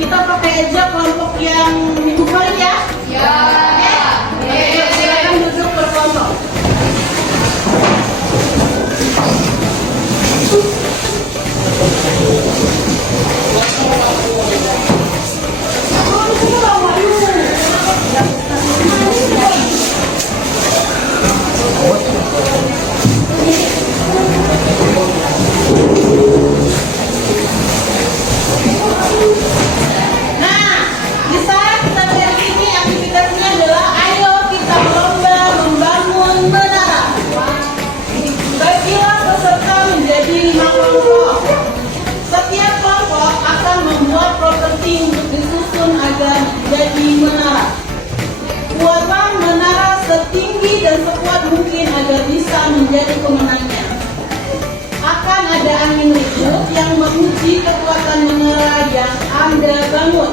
kita pakai aja kelompok yang minggu kemarin ya. Ya. Oke, silakan duduk berkelompok. Setiap kelompok akan membuat properti untuk disusun agar jadi menara. Buatlah menara setinggi dan sekuat mungkin agar bisa menjadi pemenangnya. Akan ada angin ribut yang menguji kekuatan menara yang Anda bangun.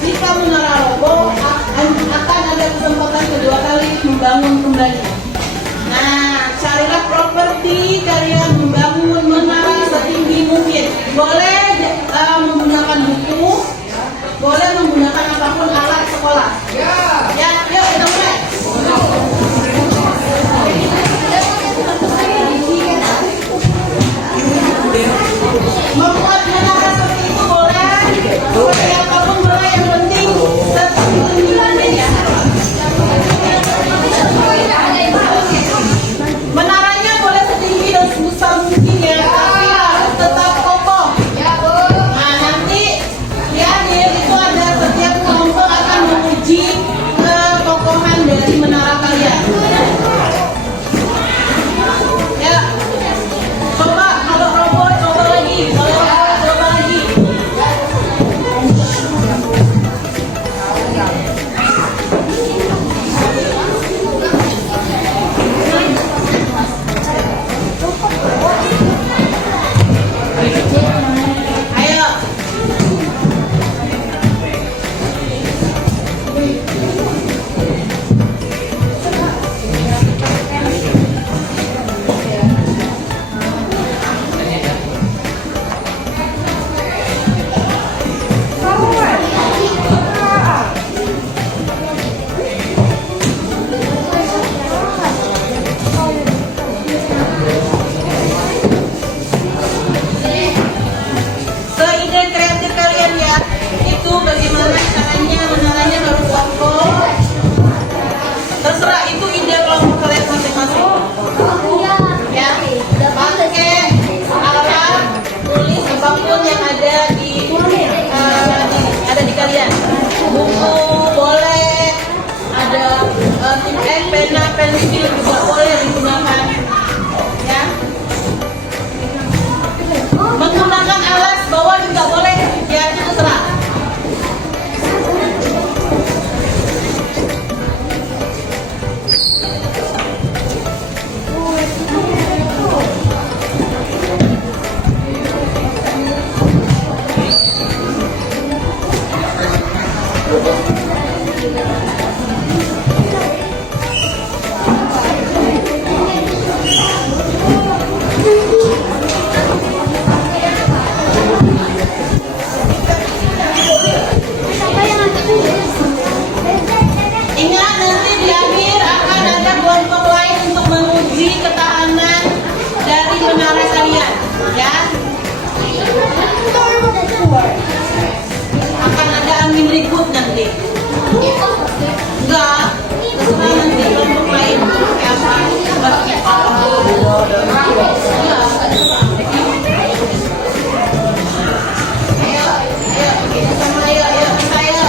Jika menara roboh, akan ada kesempatan kedua kali membangun kembali. Nah, carilah properti kalian membangun menara setinggi mungkin. Boleh menggunakan buku, boleh menggunakan apapun alat sekolah. Ya, yuk kita mulai. Membuat menara seperti itu boleh, boleh apapun boleh, yang penting setinggi mungkin ya. Menaranya boleh setinggi dan sebesar mungkin ya, tapi harus tetap kokoh. Nah, nanti ya itu ada setiap kelompok akan menguji kekokohan dari menara kalian. Ya, coba kalau robot coba lagi, kalau robot coba lagi. Ayo. Seide kreatif kalian ya, itu bagaimana caranya menaranya harus kokoh. Terserah, itu ide kelompok kalian masing-masing. Ya, pakai alat tulis apapun yang ada di kalian. Buku boleh, ada pena, pensil juga boleh digunakan. Ya. Menggunakan alas bawah juga boleh, ya itu terserah. Ingat, nanti di akhir akan ada kelompok lain untuk menguji ketahanan dari menara kalian, ya. Akan ada angin ribut nanti. Enggak, terserah nanti kelompok lain pakai apa. Ayo, kita sama ayo saya.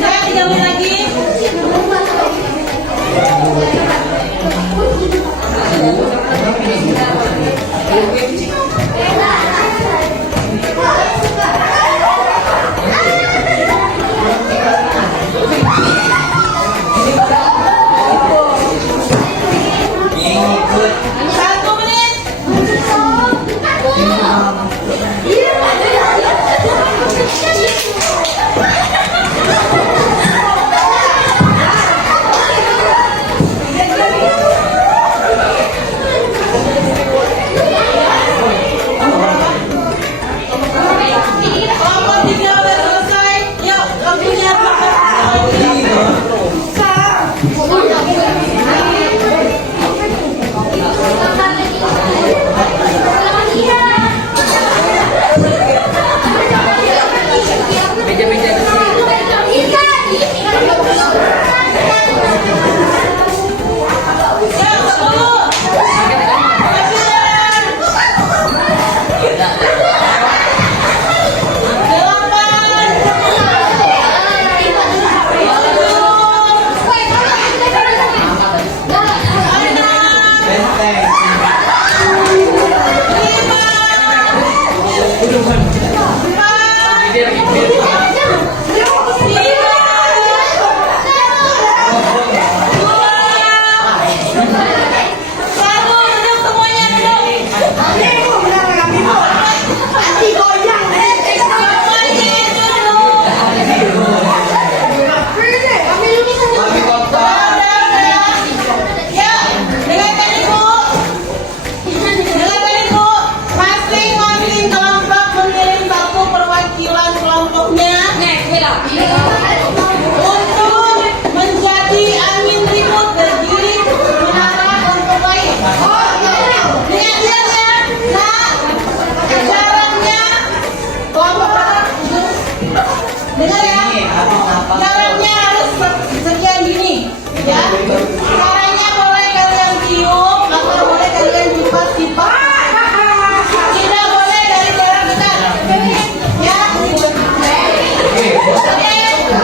Saya 3 menit lagi. Caranya harus sekian gini, ya. Caranya boleh kalian cium atau boleh kalian cipat-cipat. Tidak boleh dari jarak dekat, ya. Oke.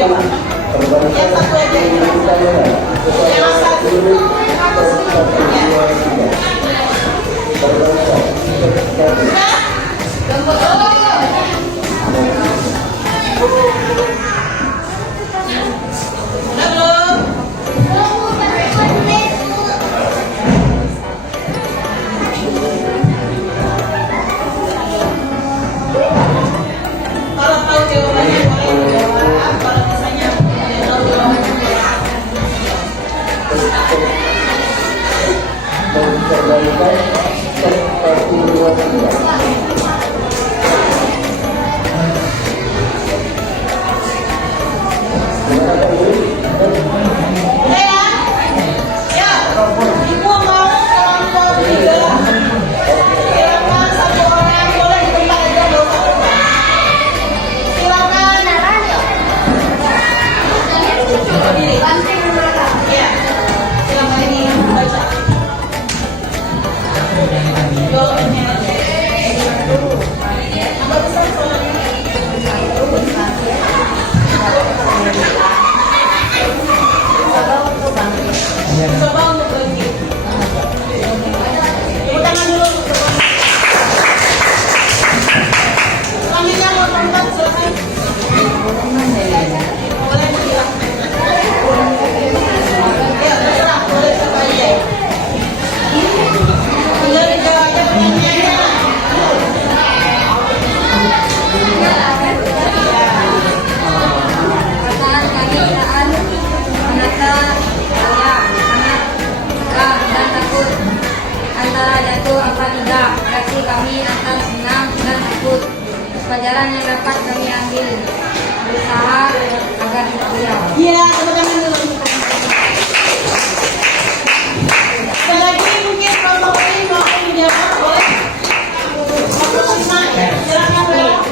Yang satu aja. Yang satu. Kalau tahu jawabannya boleh jawab. Kalau misalnya tidak tahu jawabannya ya, ibu mau kelompok 3. Silakan satu orang boleh di tempat aja, nggak usah keluar. Silakan. Berdiri. Ya, silakan ini baca. Jawabannya. Apa besar soalnya? Coba untuk berhenti. Tepuk tangan dulu untuk berhenti. Selanjutnya mau tonton, silakan. Boleh tidak? Ya, terserah. Boleh siapa aja. Tinggal dijawab aja pertanyaannya. Kami akan senang dan takut. Pelajaran yang dapat kami ambil, berusaha agar berjaya. Iya, tepuk tangan dulu. Sekali lagi mungkin kelompok ini mau menjawab, boleh? Kelompok 5, ya. Silakan, Bella.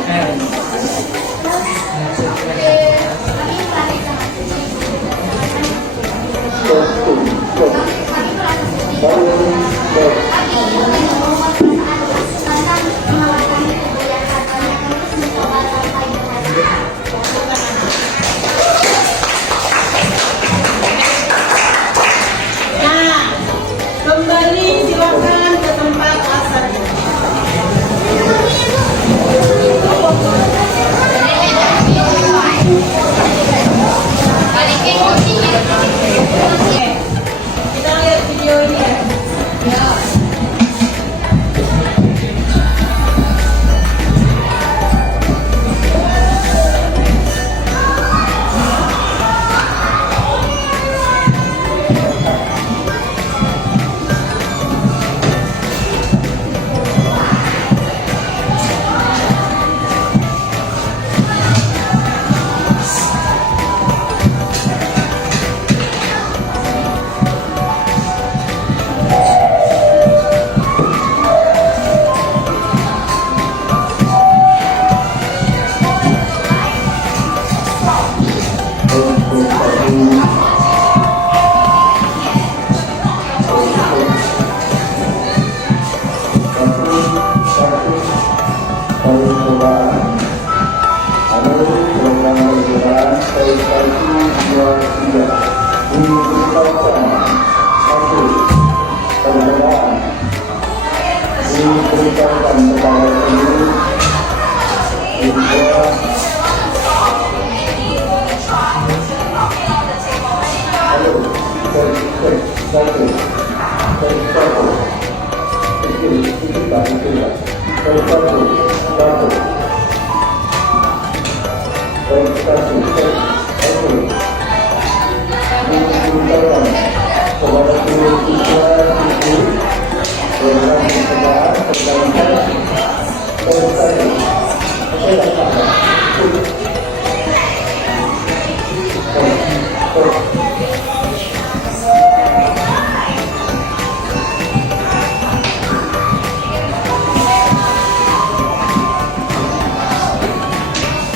Nah, kembali silakan ke tempat asalnya. Oke, kita lihat video ini ya.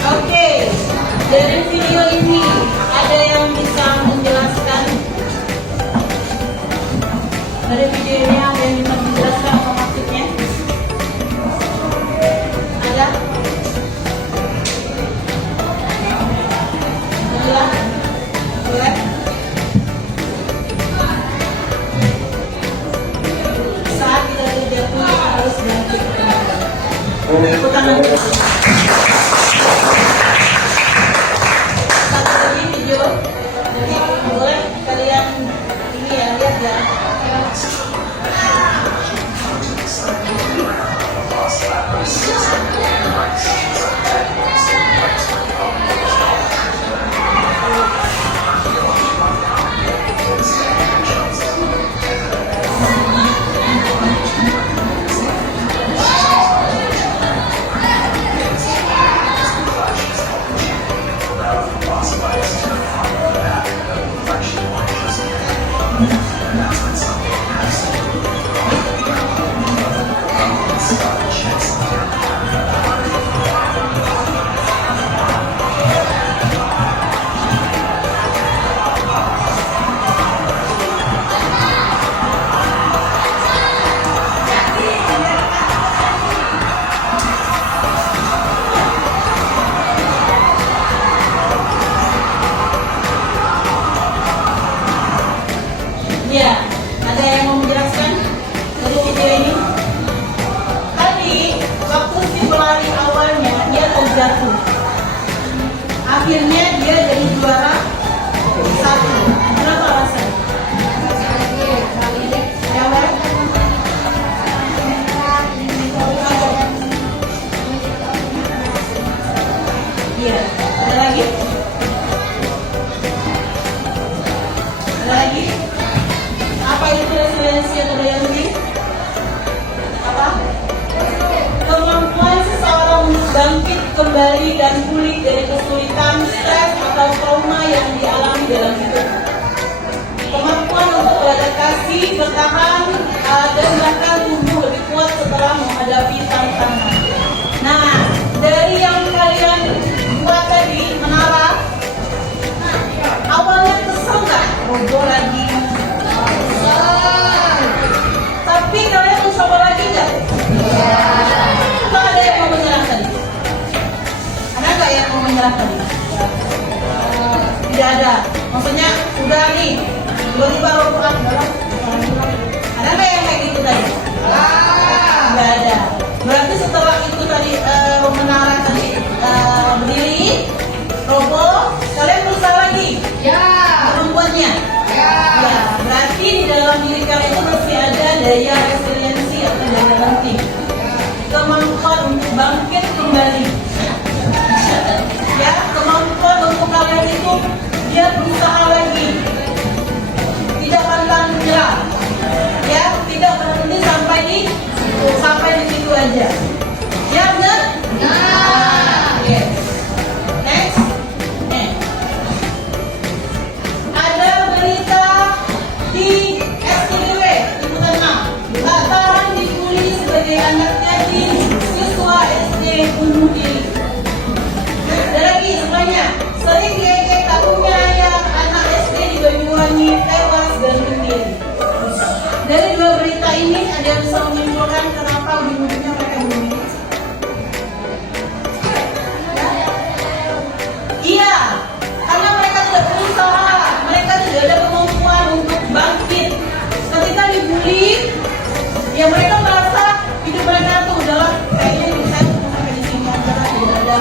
Oke, dari video ini ada yang bisa menjelaskan? Dari video ini ada yang bisa menjelaskan apa maksudnya? Ada? akhirnya dia jadi juara satu. Kenapa alasannya? Ya, Wak? Iya. Ada lagi? Ada lagi? Apa itu resiliensi atau daya lebih? Apa? Kemampuan seseorang bangkit kembali dan pulih dari kesulitan, stres, atau trauma yang dialami dalam hidup. Kemampuan untuk beradaptasi, bertahan, dan bahkan tumbuh lebih kuat setelah menghadapi tantangan. Nah, dari yang kalian buat tadi, menara, awalnya kesel nggak? Robo lagi. Tapi kalian mau coba lagi nggak? Atau ada yang mau menyerah tadi? Ada nggak yang mau menyerah tadi? Tidak ada. Maksudnya udah nih, tiba-tiba robo lagi. Ada nggak yang kayak gitu tadi? Tidak ada. Berarti setelah itu tadi menara tadi berdiri, robo, kalian berusaha lagi? Ya. Membuatnya? Ya. Berarti di dalam diri kalian itu masih ada daya resiliensi atau daya banting. Kemampuan untuk bangkit kembali. Ya, kemampuan untuk kalian itu dia berusaha lagi. Tidak pantang menyerah. Ya, tidak berhenti sampai di situ aja. Ya, benar? Yes. Next. Ada berita di STDW liputan 6. Tak tahan dibully sebagai anak yatim siswa SD bunuh diri. Ada lagi semuanya. Sering diejek tak punya ayah, anak SD di Banyuwangi tewas gantung diri. Dari dua berita ini ada yang bisa menyimpulkan kenapa ujung-ujungnya mereka bunuh diri? Iya, karena mereka tidak berusaha, mereka tidak ada kemampuan untuk bangkit. Ketika dibully, ya mereka merasa hidup mereka tuh udahlah kayaknya saya sampai di sini aja lah, tidak ada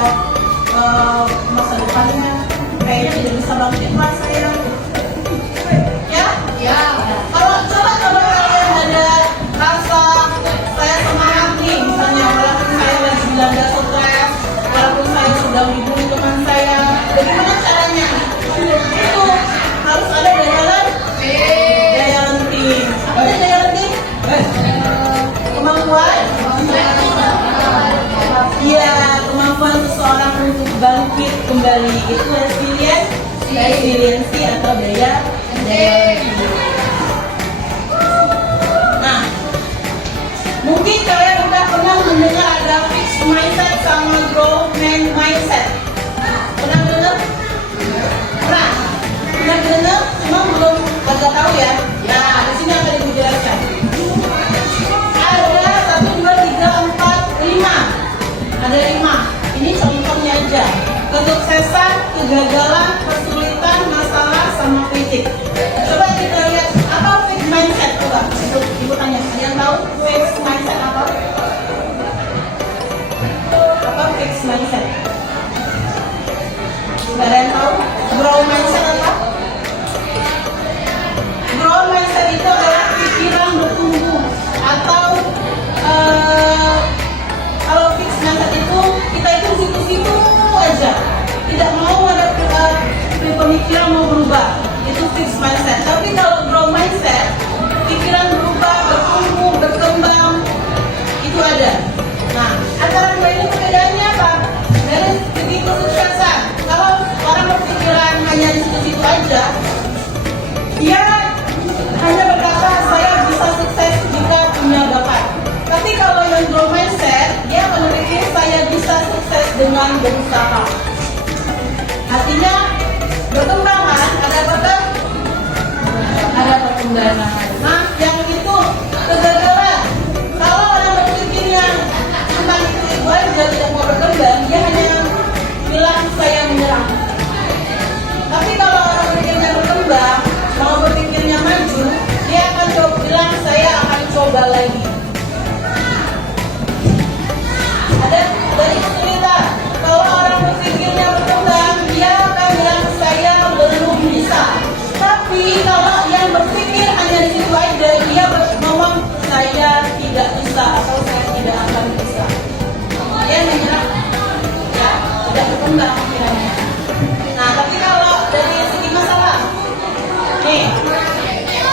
masa depannya, kayaknya tidak bisa bangkit lah saya. Ya? Ya. Kalau kalian ada rasa saya semangat nih, misalnya walaupun saya lagi dilanda stres, walaupun saya sudah dibully teman saya, bagaimana caranya? Itu harus ada daya lenting. Apa itu daya lenting? Kemampuan? Iya, kemampuan seseorang untuk bangkit kembali. Itu resiliensi atau daya lenting. Nah, mungkin kalian udah pernah mendengar ada fixed mindset sama growth mindset. Pernah dengar? Pernah dengar? Cuma belum agak tahu ya. Ya, di sini akan dijelaskan. Ada 1, 2, 3, 4, 5. Ada 5. Ini contohnya aja. Kesuksesan, kegagalan, kesulitan, masalah, sama kritik. Coba kita lihat apa fixed mindset. Coba ibu tanya. Ada yang tahu fixed mindset apa? Apa fixed mindset? Gak ada yang tahu? Growth mindset apa? Growth mindset itu adalah pikiran bertumbuh. Atau kalau fixed mindset itu kita itu situ-situ aja, tidak mau ada pemikiran mau berubah. Itu fixed mindset. Tapi kalau growth mindset, pikiran berubah, bertumbuh, berkembang, itu ada. Nah, antara dua ini perbedaannya apa? Dari segi kesuksesan, kalau orang berpikiran hanya di situ-situ aja, dia hanya berkata saya bisa sukses jika punya bakat. Tapi kalau yang growth mindset, dia berpikir saya bisa sukses dengan berusaha. Artinya berkembang kan? Ada bakat? Ada perkembangan. Nah, yang itu kegagalan. Kalau orang berpikirnya cuma itu aja tidak mau berkembang, dia hanya bilang saya menyerah. Tapi kalau orang berpikirnya berkembang, mau berpikirnya maju, dia akan bilang saya akan coba lagi. Ada dari kesulitan. Kalau orang berpikirnya berkembang, dia berkembang pikirannya. Nah, tapi kalau dari segi masalah, nih,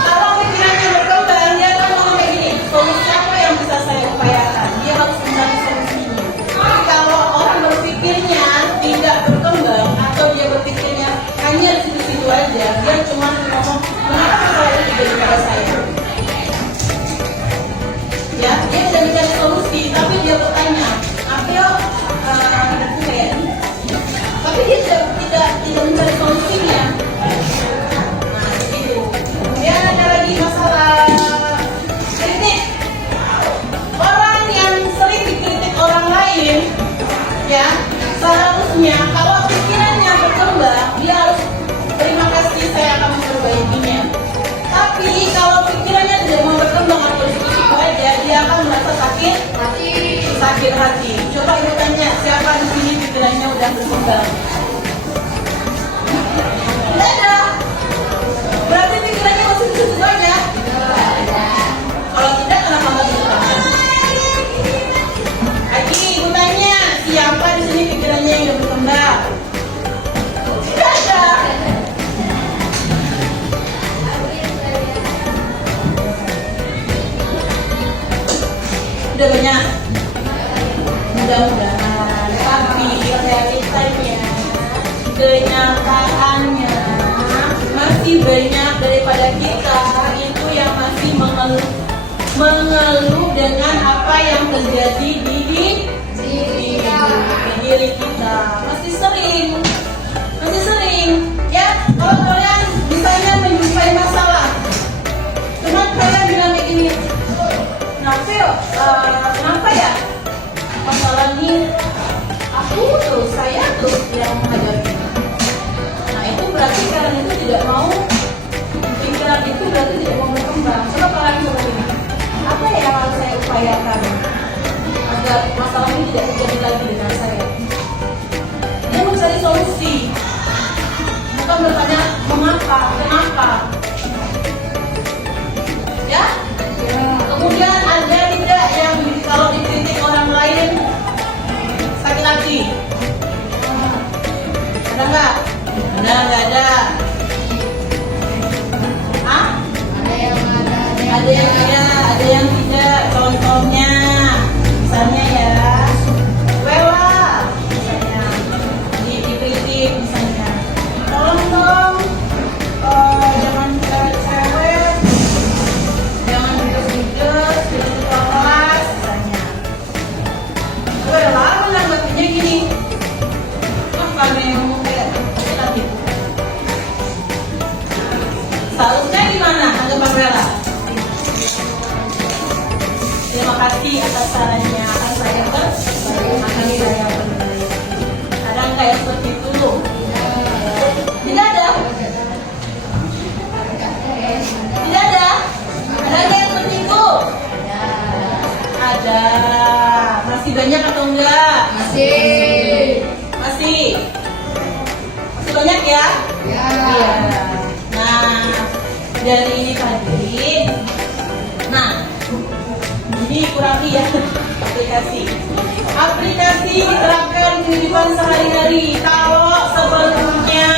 kalau pikirannya berkembang, dia akan ngomong kayak gini, solusi apa yang bisa saya upayakan? Dia harus mencari solusinya. Tapi kalau orang berpikirnya tidak berkembang atau dia berpikirnya hanya di situ-situ aja, dia cuma ngomong, kenapa masalah itu terjadi pada saya? Ya, dia tidak mencari solusi, tapi dia bertanya, Apio, kayak ini. Tapi dia tidak mencari solusinya. Nah, itu. Kemudian ada lagi masalah kritik. Orang yang sering dikritik orang lain, ya, seharusnya kalau pikirannya berkembang, dia harus terima kasih, saya akan memperbaikinya. Tapi kalau pikirannya tidak mau berkembang atau situ-situ aja, dia akan merasa sakit hati. Coba ibu tanya, siapa di sini pikirannya udah berkembang? Tidak ada. Berarti pikirannya masih situ-situ aja. Kalau tidak, kenapa nggak berkembang? Lagi ibu tanya, siapa di sini pikirannya yang udah berkembang? Tidak ada. Udah banyak. Mudah-mudahan, tapi realitanya, kenyataannya masih banyak daripada kita itu yang masih mengeluh dengan apa yang terjadi di diri kita. Masih sering, ya. Kalau kalian misalnya menjumpai masalah, cuma kalian bilang kayak gini, kenapa ya masalah ini saya terus yang menghadapi. Nah, itu berarti kalian itu tidak mau, pikiran itu berarti tidak mau berkembang. Coba kalian coba ini, apa yang harus saya upayakan agar masalah ini tidak terjadi lagi dengan saya? Dia mencari solusi, bukan bertanya mengapa, kenapa. Ya? Kemudian ada tidak yang kalau dikritik orang lain sakit hati? Ada nggak? Nggak ada. Hah? Ada yang tidak, ada yang tidak. Contohnya, misalnya ya, Wela, misalnya dikritik misalnya, tolong dong, jangan cewek, jangan judes kelas misalnya. Udah lama nanggapinya gini, kami ngomong kayak tadi. Seharusnya gimana tanggapan Bella? Terima kasih atas sarannya, akan saya berbagi. Kadang kayak seperti itu loh. Tidak ada. Tidak ada. Ada kayak seperti itu. Ada. Masih banyak atau enggak? Masih banyak ya? Iya. Nah, dari ini tadi. Nah, ini kurangi ya aplikasi diterapkan di kehidupan sehari-hari. Kalau sebelumnya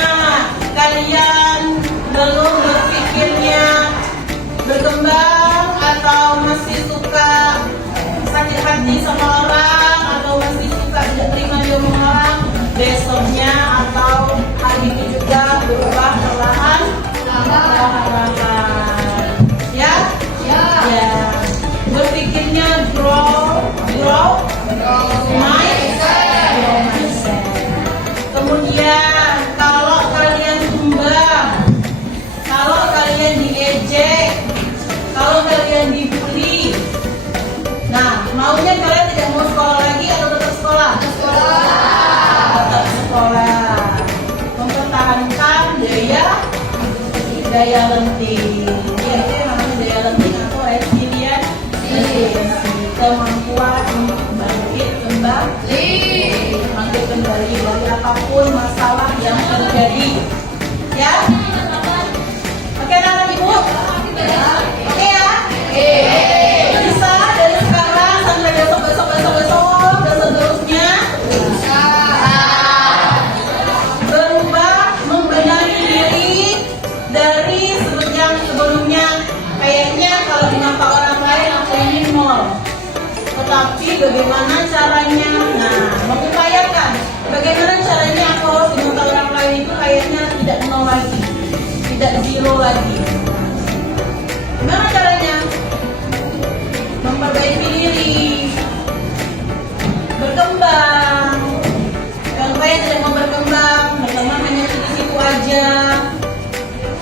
kalian belum berpikirnya berkembang atau masih suka sakit hati sama orang atau masih suka tidak terima diomong orang, besoknya atau hari ini juga berubah perlahan. Ya? Berpikirnya grow mindset. Kemudian kalau kalian tumbang, kalau kalian diejek, kalau kalian dibully, nah maunya kalian tidak mau sekolah lagi atau tetap sekolah? Tetap sekolah. Mempertahankan daya lenting. Ya, itu yang namanya daya lenting atau resilient. Kemampuan untuk bangkit kembali dari apapun masalah yang terjadi. Ya? Oke, anak ibu? Oke ya? Bisa dari sekarang sampai besok dan seterusnya?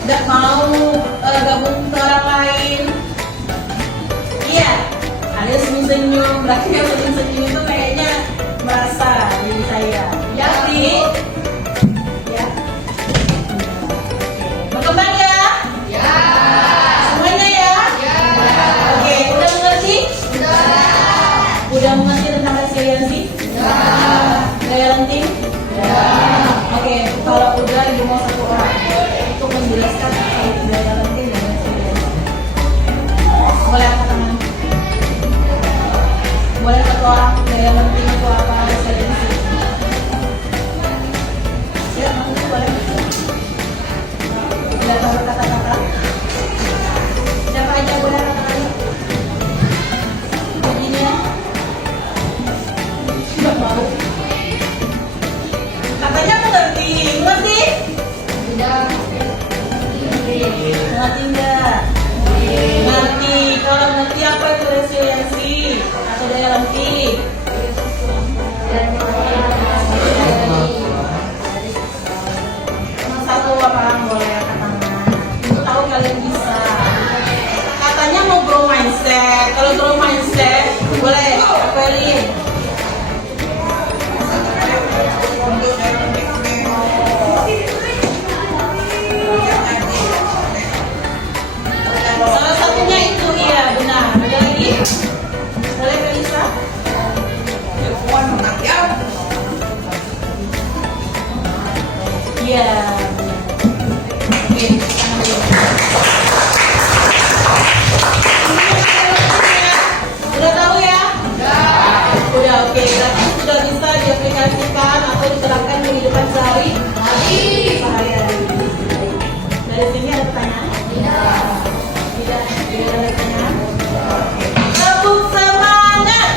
nggak mau gabung ke orang lain. Iya, kalian senyum-senyum, berarti yang senyum-senyum itu kayaknya merasa diri saya. Jadi, ya, berkembang ya? Ya. Semuanya ya? Ya. Oke, udah mengerti? Udah mengerti tentang resiliensi? Ya. Daya lenting? Ya. Oke, kalau udah ibu mau satu orang untuk menjelaskan tentang daya lenting dan resiliensi. Boleh angkat tangan? Boleh satu orang daya lenting itu apa, resiliensi? Ya, nanti boleh. Udah tahu kata-kata? Siapa aja boleh kata-kata? Begini ya. Nggak mau. Katanya mengerti, mengerti? Mengerti enggak? Ngerti. Kalau ngerti apa itu resiliensi atau daya lenting? Satu orang boleh angkat tangan. Untuk tahu kalian bisa. Katanya mau grow mindset. Kalau grow mindset boleh apelin. Salah satunya itu, iya benar. Ada lagi? Boleh Kalisa? Iya. Oke, tangan dulu. Udah tahu ya? Udah oke. Berarti sudah bisa diaplikasikan atau diterapkan di kehidupan sehari-hari. Dari sini ada pertanyaan? Tidak. Tidak ada pertanyaan? Oke. Tepuk semangat.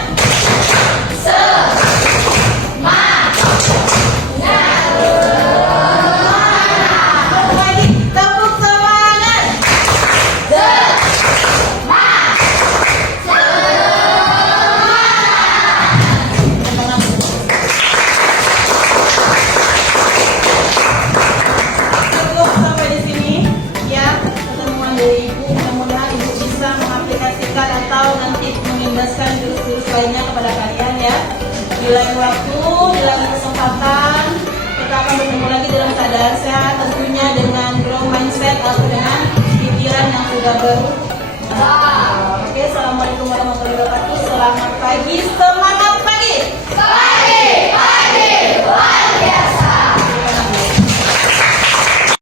Lagi, tepuk semangat. Cukup sampai di sini ya pertemuan dari Ibu. Mudah-mudahan Ibu bisa mengaplikasikan atau nanti mengimbaskan jurus-jurus lainnya kepada kalian ya. Di lain waktu, di lain kesempatan kita akan bertemu lagi dalam keadaan sehat, tentunya dengan grow mindset atau dengan pikiran yang sudah baru. Oke, assalamualaikum warahmatullahi wabarakatuh. Selamat pagi, semangat.